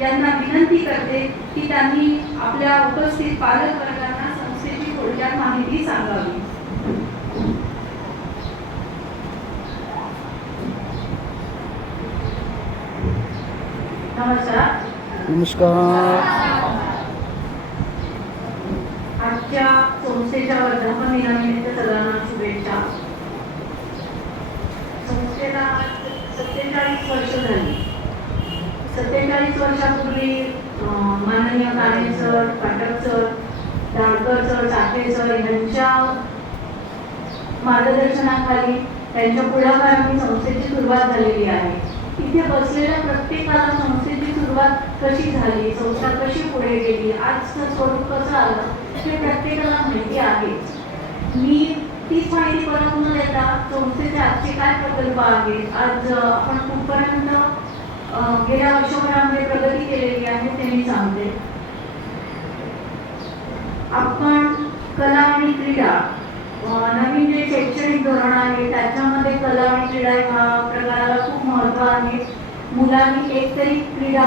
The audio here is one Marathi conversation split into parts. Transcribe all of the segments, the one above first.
यांना विनंती करते की त्यांनी आपल्या उपस्थित पालक वर्गांना संस्थेची थोडक्यात माहिती सांगावी. नमस्कार. आजच्या संस्थेच्या वर्धापन दिनानिमित्त सगळ्यांना शुभेच्छा. संस्थेला सत्तेचाळीस वर्ष झाली. सत्तेचाळीस वर्षापूर्वी माननीय Kane sir Pathak sir Dharkar sir Sathe sir यांच्या मार्गदर्शनाखाली त्यांच्या पुढाकाराने संस्थेची सुरुवात झालेली आहे. इथे बसलेल्या प्रत्येकाला संस्थेची सुरुवात कशी झाली संस्था कशी पुढे गेली आजचं स्वरूप कसं आलं हे प्रत्येकाला माहिती आहे. मी तीच माहिती परत न देता संस्थेचे आजचे काय प्रकल्प आहेत आज आपण कुठपर्यंत गेल्या वर्षभरामध्ये प्रगती केलेली आहे ते मी सांगते. आपण कला आणि क्रीडा नवीन जे शैक्षणिक धोरण आहे त्याच्यामध्ये कला आणि क्रीडा ह्या प्रकाराला खूप महत्त्व आहे. मुलांनी एक तरी क्रीडा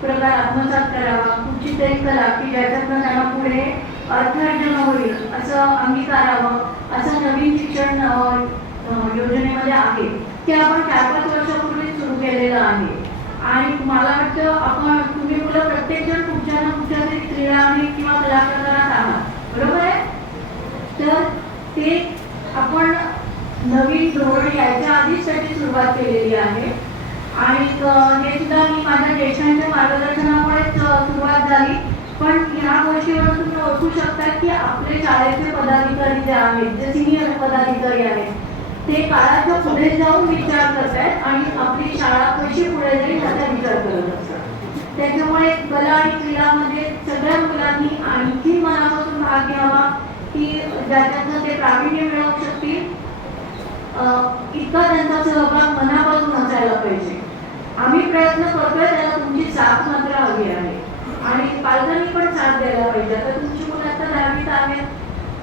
प्रकार आत्मसात करावा कुठची तरी कला की ज्याच्यातनं त्यांना पुढे अर्थार्जन होईल असं अंगीकारावं असं नवीन शिक्षण योजनेमध्ये आहे. ते आपण चार पाच वर्षापूर्वी सुरू केलेलं आहे. आणि मला वाटतं आपण तुम्ही मुलं प्रत्येकजण कुठच्या ना कुठच्या तरी क्रीडा आणि किंवा कलाप्रकारात आहात बरोबर आहे? तर ते आपण नवीन धोरण यायच्या आधीच त्याची सुरुवात केलेली आहे. आणि हे सुद्धा मी माझ्या ज्येष्ठांच्या मार्गदर्शनामुळेच सुरुवात झाली. पण ह्या गोष्टीवर तुम्ही ओळखू शकता की आपले शाळेचे पदाधिकारी जे आहेत जे सिनियर पदाधिकारी आहेत ते काळाच्या पुढे जाऊन विचार करतायत आणि आपली शाळा कशी पुढे जाईल याचा विचार करत असतात. त्याच्यामुळे कला आणि क्रीडामध्ये सगळ्या मुलांनी आणखी मनापासून भाग घ्यावा की ज्याच्यातनं ते प्रावीण्य मिळवू शकतील. इतका त्यांचा सहभाग मनापासून असायला पाहिजे. आम्ही प्रयत्न करतोय त्याला तुमची साथ मात्र हवी आहे. आणि पालकांनी पण साथ द्यायला पाहिजे. आता तुमची मुलं आता दहावीत आहेत.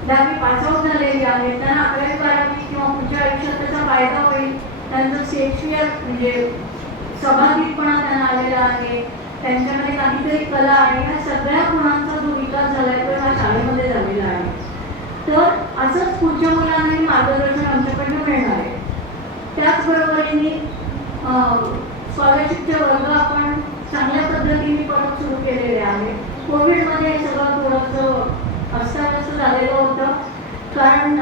दहावी पासआउट झालेली आहेत त्यांना अकरावी बारावी किंवा पुढच्या आयुष्यात त्याचा फायदा होईल. त्यांचं शेक्सपियर म्हणजे सभागीतपणा त्यांना आलेला आहे. त्यांच्यामध्ये काहीतरी कला आहे. ह्या सगळ्या गुणांचा जो विकास झालाय तो ह्या शाळेमध्ये झालेला आहे. तर असंच पुढच्या मुलांनाही मार्गदर्शन आमच्याकडनं मिळणार आहे. त्याचबरोबरीने स्कॉलरशिपचे वर्ग आपण चांगल्या पद्धतीने परत सुरू केलेले आहे. कोविडमध्ये हे सगळं थोडंसं असं झालेलं होतं. कारण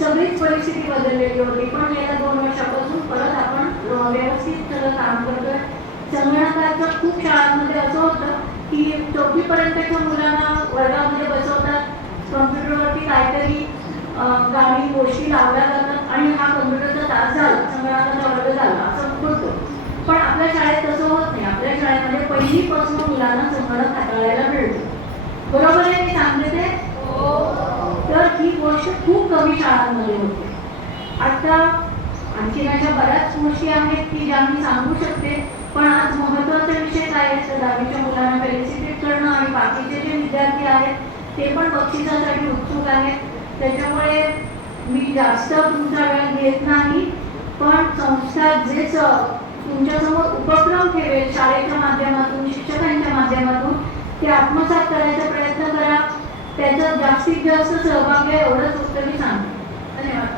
सगळीच परिस्थिती बदललेली होती. पण गेल्या दोन वर्षापासून परत आपण व्यवस्थित सगळं काम करतोय. संगणकाचं खूप शाळांमध्ये असं होतं की चौथीपर्यंतच्या मुलांना वर्गामध्ये बसवतात. कम्प्युटरवरती काहीतरी गाणी गोष्टी लावल्या जातात आणि हा कम्प्युटरचा तास झाला संगणकाचा वर्ग झाला असं होतं. पण आपल्या शाळेत तसं होत नाही. आपल्या शाळेमध्ये पहिलीपासून मुलांना संगणक हाताळायला मिळतो. बरोबर आहे मी सांगते? ते तर ही गोष्ट खूप कमी शाळांमध्ये होते. आता आणखीन अशा बऱ्याच गोष्टी आहेत की ज्या मी सांगू शकते पण आज महत्त्वाचा विषय काय आहे? तर दहावीच्या मुलांना फेलिसिटेट करणं आणि बाकीचे जे विद्यार्थी आहेत ते पण बक्षिसासाठी उत्सुक आहेत. त्याच्यामुळे मी जास्त तुमचा वेळ घेत नाही पण संस्था जे तुमच्यासमोर उपक्रम ठेवेल शाळेच्या माध्यमातून शिक्षकांच्या माध्यमातून ते आत्मसात करायचा प्रयत्न करा. त्याचा जास्तीत जास्त सहभाग घ्या एवढंच उत्तर मी सांगते. धन्यवाद.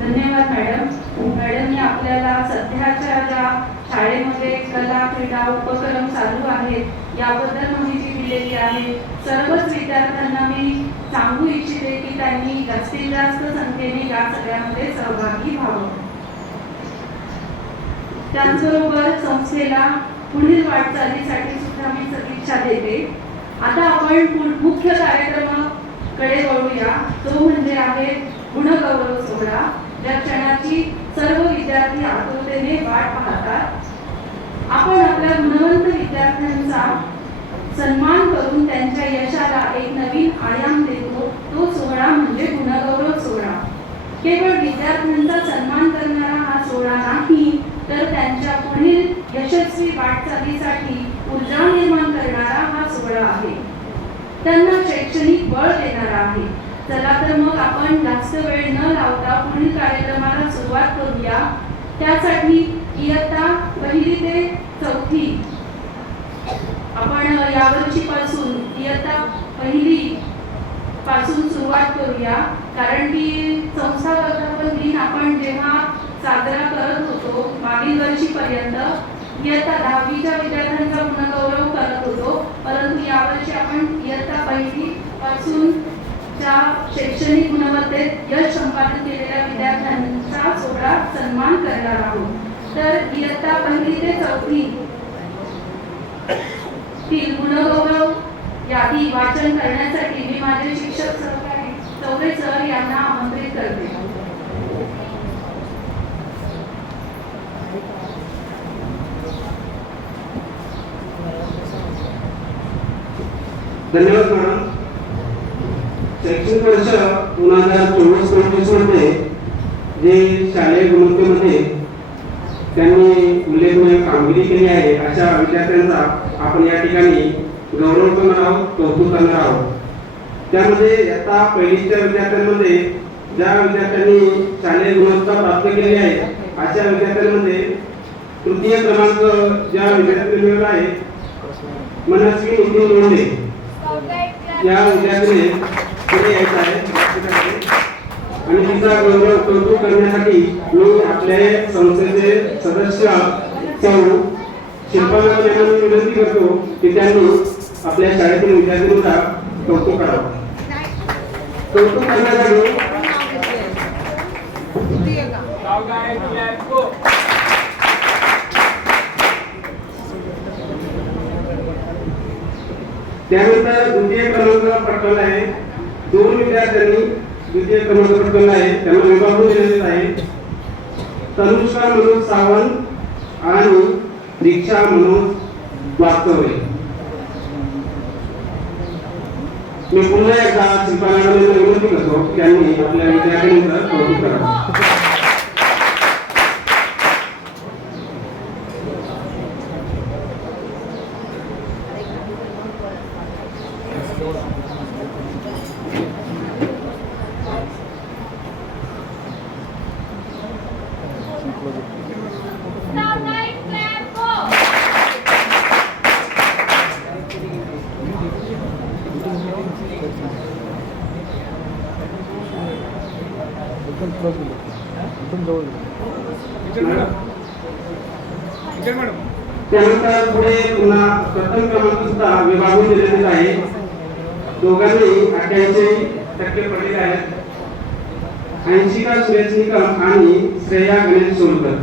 धन्यवाद मॅडम. मॅडमनी आपल्याला सध्याच्या ज्या शाळेमध्ये कला क्रीडा उपक्रम चालू आहेत याबद्दल माहिती दिलेली आहे. सर्वच विद्यार्थ्यांना मी सांगू इच्छिते की त्यांनी जास्तीत जास्त संख्येने या सगळ्यामध्ये सहभागी व्हावं. त्याचबरोबर संस्थेला पुढील वाटचालीसाठी सुद्धा मी सदिच्छा देते. आता आपण मुख्य कार्यक्रमाकडे वळूया. तो म्हणजे आहे गुणगौरव सोहळा. या क्षणाची सर्व विद्यार्थी आतुरतेने वाट पाहतात. आपण आपल्या गुणवंत विद्यार्थ्यांचा सन्मान करून त्यांच्या यशाला एक नवीन आयाम देतो. तो सोहळा म्हणजे गुणगौरव सोहळा. केवळ विद्यार्थ्यांचा सन्मान करणारा हा सोहळा नाही तर त्यांच्या पुढील यशस्वी वाटचालीसाठी ऊर्जा निर्माण करणारा हा सोहळा आहे. त्यांना शैक्षणिक बळ देणारा आहे. चला तर मग आपण जास्त वेळ न लावता पुढील कार्यक्रमाला सुरुवात करूया. त्यासाठी इयत्ता पहिली ते चौथी. आपण यावर्षी पासून इयत्ता पहिली पासून सुरुवात करूया. कारण की संस्था वर्धापन दिन आपण जेव्हा साजरा करत होतो. मागील वर्षीपर्यंत इयत्ता दहावीच्या विद्यार्थ्यांचा गुणगौरव करत होतो. परंतु यावर्षी आपण इयत्ता पहिली पासून च्या शैक्षणिक गुणवत्तेत यश संपादन केलेल्या विद्यार्थ्यांचा सोहळा सन्मान करणार आहोत. तर इयत्ता पहिली ते चौथी तील गुणगौरव यादी वाचन करण्यासाठी मी माझे शिक्षक सहकारी चौरे सर यांना आमंत्रित करते. धन्यवाद मॅडम. शैक्षणिक वर्ष दोन हजार चोवीस पंचवीसमध्ये जे शालेय गुणवत्तेमध्ये त्यांनी उल्लेखनीय कामगिरी केली आहे अशा विद्यार्थ्यांचा आपण या ठिकाणी गौरव करणार आहोत कौतुक करणार आहोत. त्यामध्ये आता पहिलीच्या विद्यार्थ्यांमध्ये ज्या विद्यार्थ्यांनी शालेय गुणवत्ता प्राप्त केली आहे अशा विद्यार्थ्यांमध्ये तृतीय क्रमांक ज्या विद्यार्थ्यांनी मिळवला आहे मनस्वी नितीन लोंढे. या विद्यार्थीने पुढे यायचं आहे. आणि तिचा गौरव कौतुक करण्यासाठी मी आपल्या संस्थेचे सदस्य सौ शिल्पा मॅडम यांना मी विनंती करतो की त्यांनी आपल्या शाळेतील विद्यार्थ्यांचा कौतुक करावं. कौतुक करण्यासाठी त्यानंतर द्वितीय क्रमांक पटकावला आहे. दोन विद्यार्थ्यांनी द्वितीय क्रमांक पटकावला आहे. त्यांना विभागून देण्यात आहे. तनुष्का मनोज सावंत आणि दीक्षा मनोज वास्तवे. मी पुन्हा एकदा शिल्पा विनंती करतो की त्यांनी आपल्या विद्यार्थ्यांचं कौतुक करावं एकदम क्लोज गेलो एकदम जवळ गेलो त्यानंतर पुढे पुन्हा प्रथम क्रमांक सुद्धा विभागून दिलेले आहे टक्के पडलेले आहेत. ऐंशिका सुरेश निकम आणि श्रेया गणेश सोलकर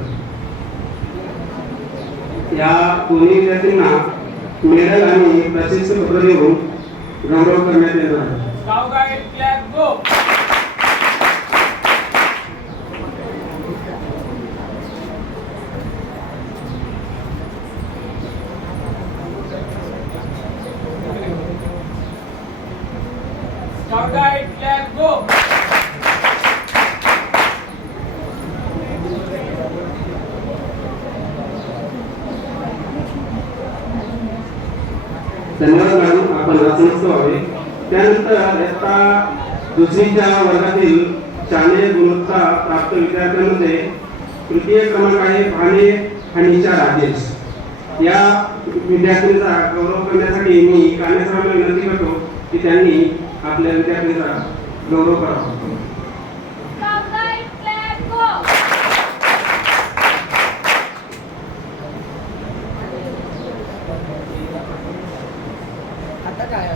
या दोन्ही विद्यार्थ्यांना मेडल आणि प्रशस्ती पत्र देऊन गौरव करण्यात येणार आहे धन्यवाद मॅडम आपण आसनस्थ आहे. त्यानंतर इयत्ता दुसरीच्या वर्गातील शालेय गुणवत्ता प्राप्त विद्यार्थ्यांमध्ये तृतीय क्रमांक आहे भाने हनीशा राजेश या विद्यार्थ्यांचा गौरव करण्यासाठी मी कान्यासरांना विनंती करतो की त्यांनी आपल्या विद्यार्थ्यांचा गौरव करावा आता काय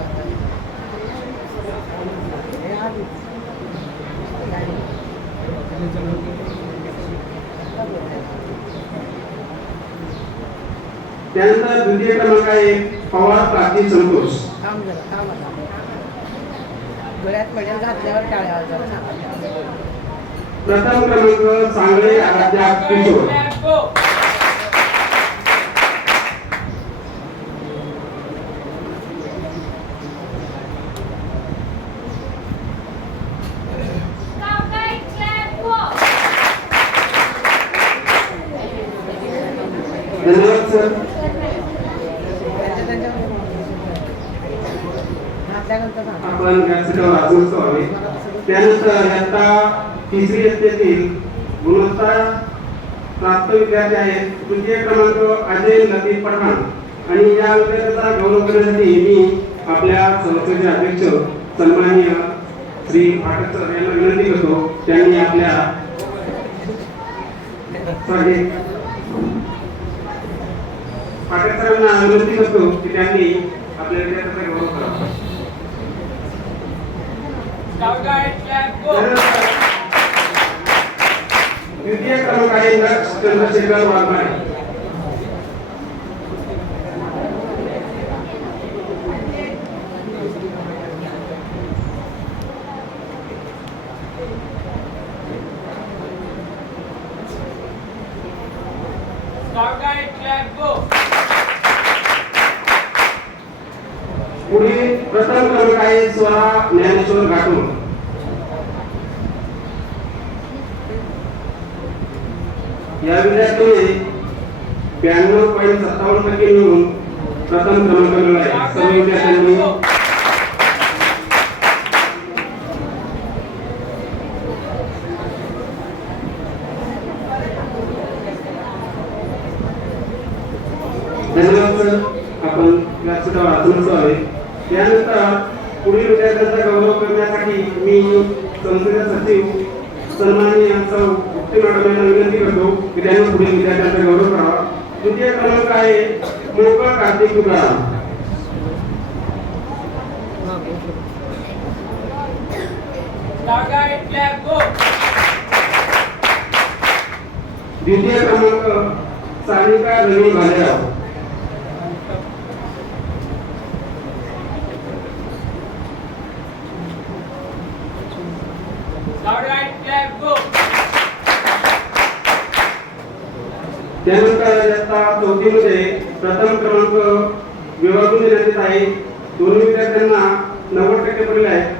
त्यानंतर द्वितीय क्रमांक आहे पवार प्राची संतोष प्रथम क्रमांक सांगळे आराध्या किशोर धन्यवाद सर त्यांच्या त्यांच्या घातल्यानंतर सांगा आपण व्यासपीठावर आसनस्थ व्हावे त्यानंतर आता तिसरी इयत्तेतील गुणवत्ता प्राप्त विद्यार्थी आहेत. तृतीय क्रमांक अजय लतीफ पठाण. आणि या विद्यार्थ्याचा गौरव करण्यासाठी मी आपल्या संस्थेचे अध्यक्ष सन्माननीय श्री पाठक सर यांना विनंती करतो. त्यांनी आपल्या सॉरी. सरांना विनंती करतो की त्यांनी आपल्या विद्यार्थ्याचा गौरव करावा. द्वितीय क्रमांक आहे लक्ष चंद्रशेखर वाघमारे पुढे प्रथम क्रमांक आहे स्वरा ज्ञानेश्वर घाटूर या विद्यार्थ्याने ब्याण्णव पॉईंट सत्तावन्न टक्के मिळवून प्रथम क्रमांक मिळाला सर्व विद्यार्थ्यांनी आपण व्यासपीठावर आसन आहे. त्यानंतर पुढील विद्यार्थ्यांचा गौरव करण्यासाठी मी संसदेचे सचिव सन्माननीय सौ गुप्ते मॅडम यांना विनंती करतो की त्यांनी पुढील विद्यार्थ्यांचा गौरव करावा. द्वितीय क्रमांक आहे मोकळ कार्तिक तुकाराम हां पोहोचलो द्वितीय क्रमांक सानिका रवी भालेराव त्यानंतर इयत्ता चौथीमध्ये प्रथम क्रमांक विभागून देण्यात आहे. दोन्ही विद्यार्थ्यांना नव्वद टक्के पडले आहेत.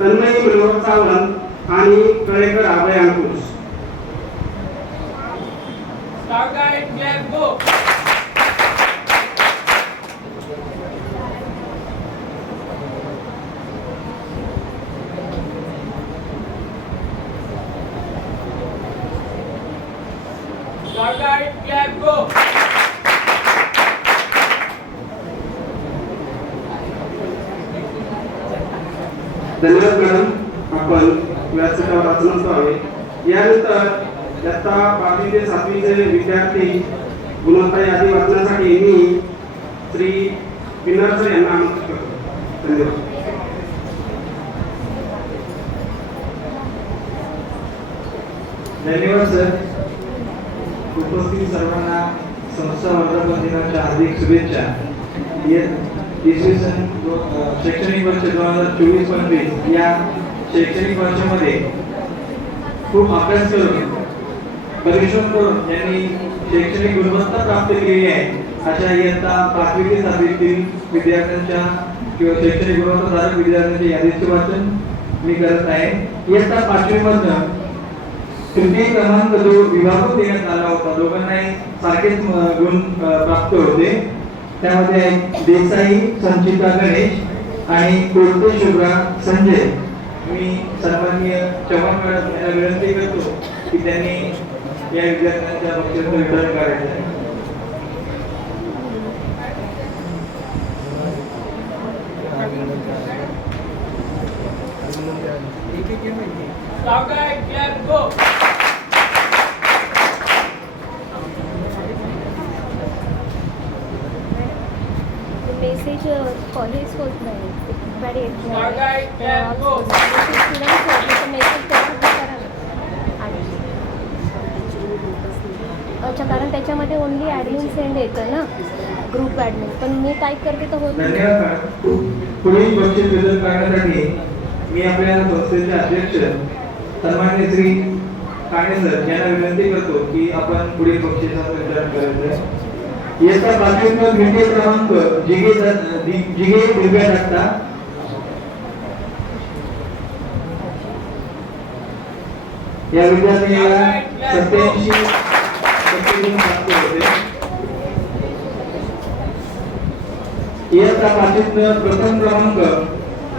तन्मयी मनोहर सावंत आणि कळेकर अभय अंकुश धन्यवाद मॅडम आपण व्यासपीठावर आसन असावे यानंतर इयत्ता पाचवी ते सातवीचे विद्यार्थी गुणवत्ता यादी वाचण्यासाठी मी श्री पिन्नर सर यांना आमंत्रित करतो धन्यवाद धन्यवाद सर उपस्थित सर्वांना संस्था वर्धापन दिनाच्या हार्दिक शुभेच्छा. इसवी सन शैक्षणिक वर्ष दोन हजार चोवीस पंचवीस या शैक्षणिक वर्षामध्ये खूप अभ्यास करून परिश्रम करून यांनी शैक्षणिक गुणवत्ता प्राप्त केली आहे. अशा इयत्ता पाचवी ते सातवीतील विद्यार्थ्यांच्या किंवा शैक्षणिक गुणवत्ताधारक विद्यार्थ्यांच्या यादीचे वाचन मी करत आहे. इयत्ता पाचवी मधनं तृतीय क्रमांक जो विभागून देण्यात आला होता दोघांनाही सारखेच गुण प्राप्त होते. त्यामध्ये देसाई संचिता गणेश आणि कोलते शुभ्रा संजय. मी सन्माननीय चव्हाण मॅडम यांना विनंती करतो की त्यांनी या विद्यार्थ्यांच्या बक्षिसाचं वितरण करायचं आहे. एक एक आहे माहिती कॉलेज होत नाही येत नाही अच्छा कारण त्याच्यामध्ये ओनली ॲडमिन सेंड येतं ना ग्रुप ॲडमिन पण मी टाईप करते तर होत नाही. पुढील करण्यासाठी मी आपल्या संस्थेचे अध्यक्ष सन्मान्य श्री काणे सर यांना विनंती करतो की आपण पुढील बक्षिसाचं वितरण करायचं आहे इयत्ता पाचवीचा द्वितीय क्रमांक जिगे जिगे दिव्या दत्ता या विद्यार्थ्याला सत्याऐंशी टक्के प्राप्त होते. इयत्ता पाचवीतनं प्रथम क्रमांक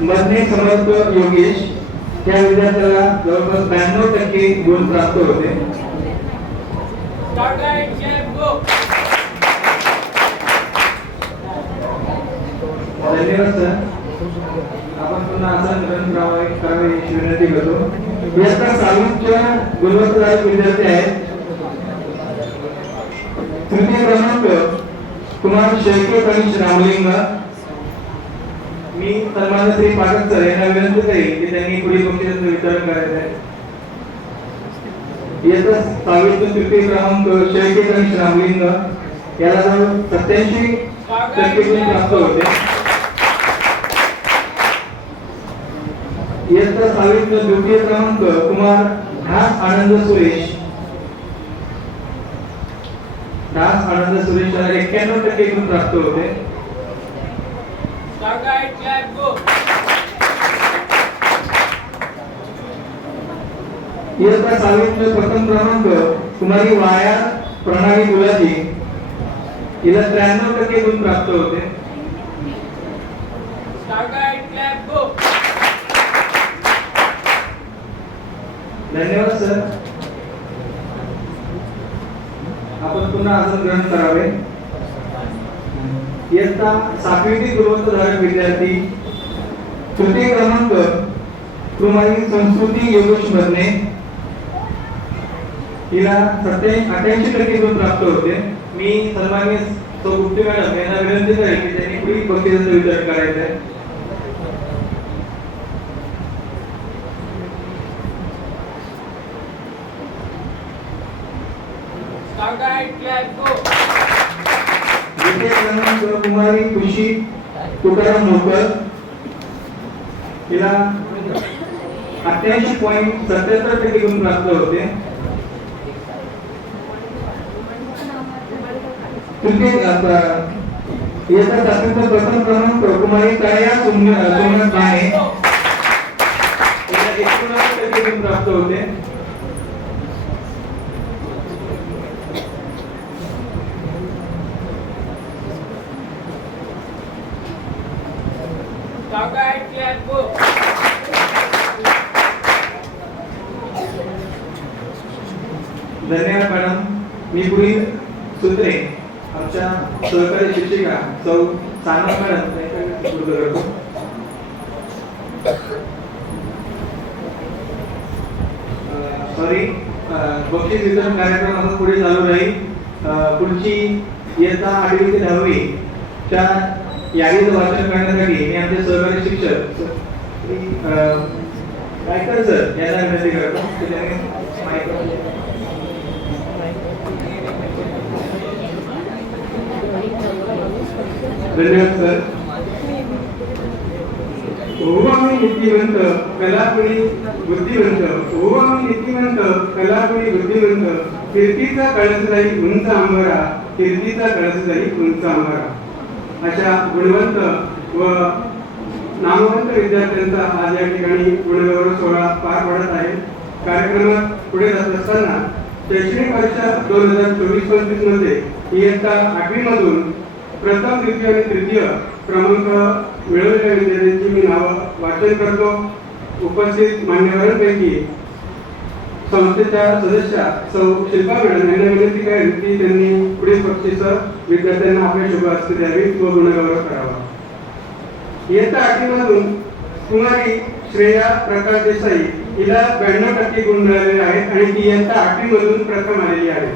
मधने समर्थ योगेश. त्या विद्यार्थ्याला जवळपास ब्याण्णव टक्के गुण प्राप्त होते. धन्यवाद सर आपण पुन्हा असं करावे याची विनंती करतो. इयत्ता गुणवत्ताधारक विद्यार्थी आहेत. तृतीय क्रमांक कुमार शेळके गणेश रामलिंग. मी सन्मान श्री पाठक सर यांना विनंती करेन की त्यांनी पुढील बक्षिसाचं वितरण करायचं आहे. इयत्ता सहावीचा तृतीय क्रमांक शेळके गणेश रामलिंग. याला जवळ सत्याऐंशी टक्के गुण प्राप्त होते. इयत्ता सहावीचा द्वितीय क्रमांक कुमार ढास आनंद सुरेश. ढास आनंद सुरेश याला एक्क्याण्णव टक्के गुण प्राप्त होते. इयत्ता सहावीतला प्रथम क्रमांक कुमारी वाया प्रणाली गुलाजी. हिला त्र्याण्णव टक्के गुण प्राप्त होते. धन्यवाद सर. आपण पुन्हा आसन ग्रहण करावे. इयत्ता सातवीतील गुणवत्ताधारक विद्यार्थी तृतीय क्रमांक कुमारी संस्कृती योगेश भरणे. हिला सत्याऐंशी अठ्याऐंशी टक्के गुण प्राप्त होते. मी सर्वांनी सौ गुप्ते मॅडम यांना विनंती करेल की त्यांनी पुढील बक्षिसाचं विचार करायचा आहे Start right, jab, go. द्वितीय क्रमांक कुमारी खुशी तुकाराम मोकर तिला अठ्याऐंशी पॉईंट सत्याहत्तर टक्के गुण प्राप्त होते. तृतीय आता इयत्ता प्रथम क्रमांक कुमारी काया सोमनाथ माने तिला टक्के गुण प्राप्त होते Start right, jab, go. धन्यवाद मॅडम मी पुढील सूत्रे आमच्या सहकारी शिक्षिका सौ सानप मॅडम सॉरी बक्षीस वितरण कार्यक्रम असा पुढे चालू राहील. अं, पुढची इयत्ता आठवी ते दहावी त्या यादीचं वाचन करण्यासाठी मी आमचे सहकारी शिक्षक गायकर सर? यांना विनंती करतो की त्यांनी माईक- धन्यवाद सर. ओवामी नीतिवंत कलापुरी बुद्धिवंत. ओवामी नीतिवंत कलापुरी बुद्धिवंत. कीर्तीचा कळसदाई उंच आंबरा कीर्तीचा कळसदाई उंच आंबरा अशा गुणवंत व नामवंत विद्यार्थ्यांचा आज या ठिकाणी गुणगौरव सोहळा पार पडत आहे. कार्यक्रमात पुढे जात असताना शैक्षणिक वर्ष दोन हजार चोवीस पंचवीसमध्ये इयत्ता आठवी मधून प्रथम द्वितीय आणि तृतीय क्रमांक मिळवलेल्या विद्यार्थ्यांची मी नावं वाचन करतो. उपस्थित मान्यवरांपैकी संस्थेच्या सदस्या सौ शिल्पा मॅडम यांना विनंती करेन की त्यांनी पुढील बक्षीस विद्यार्थ्यांना आपल्या शुभ द्यावी व गुणगौरव करावा. इयत्ता आठवीमधून कुमारी श्रेया प्रकाश देसाई हिला ब्याण्णव टक्के गुण मिळालेले आहेत आणि ती इयत्ता आठवीमधून प्रथम आलेली आहे.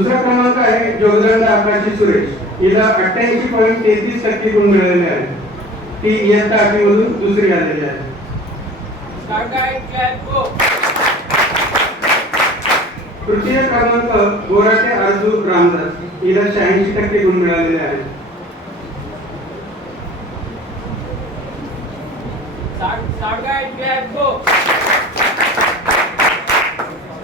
दुसरा क्रमांक आहे जोगदंड आकाशी सुरेश. हिला अठ्ठ्याऐंशी पॉईंट तेहतीस टक्के गुण मिळालेले आहेत. ती इयत्ता आठवी दुसरी आलेली आहे. तृतीय क्रमांक बोराटे अर्जू रामदास. हिला शहाऐंशी टक्के गुण मिळालेले आहेत. Start, start right, jab, go.